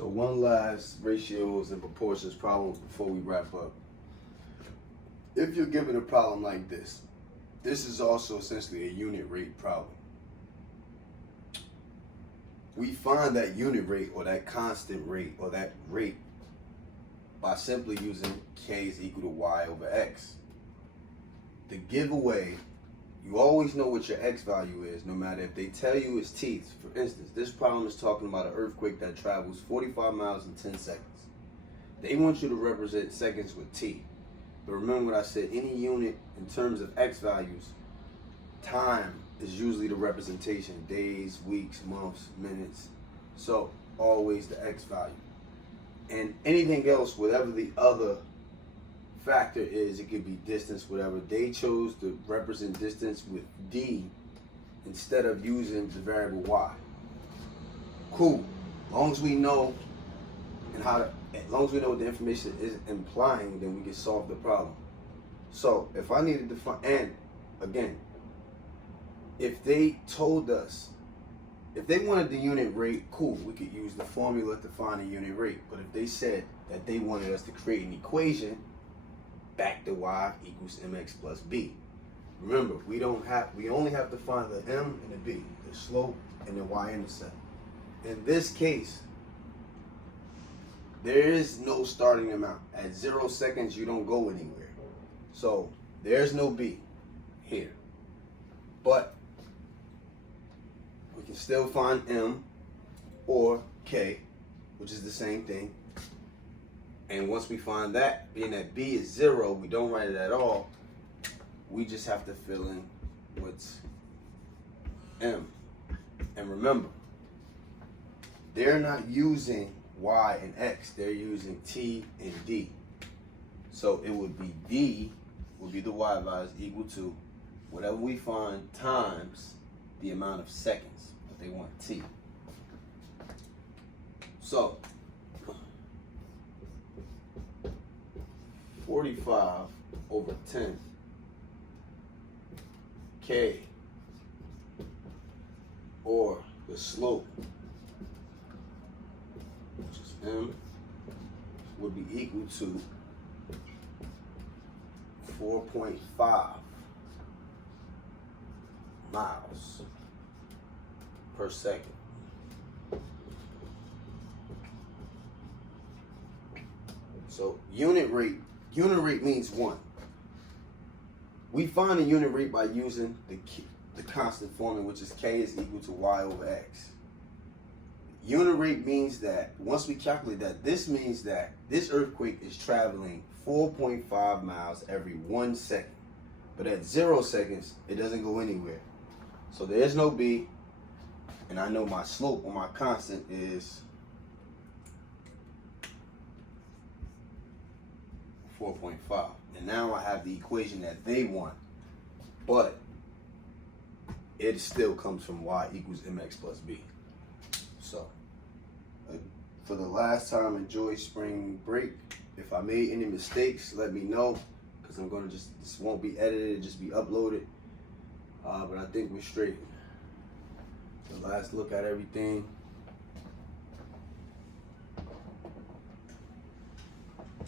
So one last ratios and proportions problem before we wrap up. If you're given a problem like this is also essentially a unit rate problem. We find that unit rate or that constant rate or that rate by simply using k is equal to y over x. The giveaway, you always know what your x value is, no matter if they tell you it's t. For instance, this problem is talking about an earthquake that travels 45 miles in 10 seconds. They want you to represent seconds with t. But remember what I said, any unit in terms of x values, time is usually the representation, days, weeks, months, minutes. So always the x value. And anything else, whatever the other factor is, it could be distance, whatever. They chose to represent distance with d instead of using the variable y. Cool. As long as we know as long as we know what the information is implying, then we can solve the problem. So if I needed to find, and again, if they told us, if they wanted the unit rate, cool, we could use the formula to find a unit rate. But if they said that they wanted us to create an equation, back to y equals mx plus b. Remember, we only have to find the m and the b, the slope and the y-intercept. In this case, there is no starting amount. At 0 seconds, you don't go anywhere. So there's no b here. But we can still find m or k, which is the same thing. And once we find that, being that b is 0, we don't write it at all. We just have to fill in what's m. And remember, they're not using y and x, they're using t and d. So it would be d would be the y values equal to whatever we find times the amount of seconds, but they want t. So 45 over 10 k, or the slope, which is m, would be equal to 4.5 miles per second. So unit rate means 1. We find a unit rate by using the constant formula, which is k is equal to y over x. Unit rate means that once we calculate that, this means that this earthquake is traveling 4.5 miles every 1 second. But at 0 seconds, it doesn't go anywhere. So there's no b, and I know my slope or my constant is 4.5. And now I have the equation that they want, but it still comes from y equals mx plus b. So, for the last time, enjoy spring break. If I made any mistakes, let me know, because I'm going to this won't be edited, just be uploaded. But I think we're straight. The last look at everything.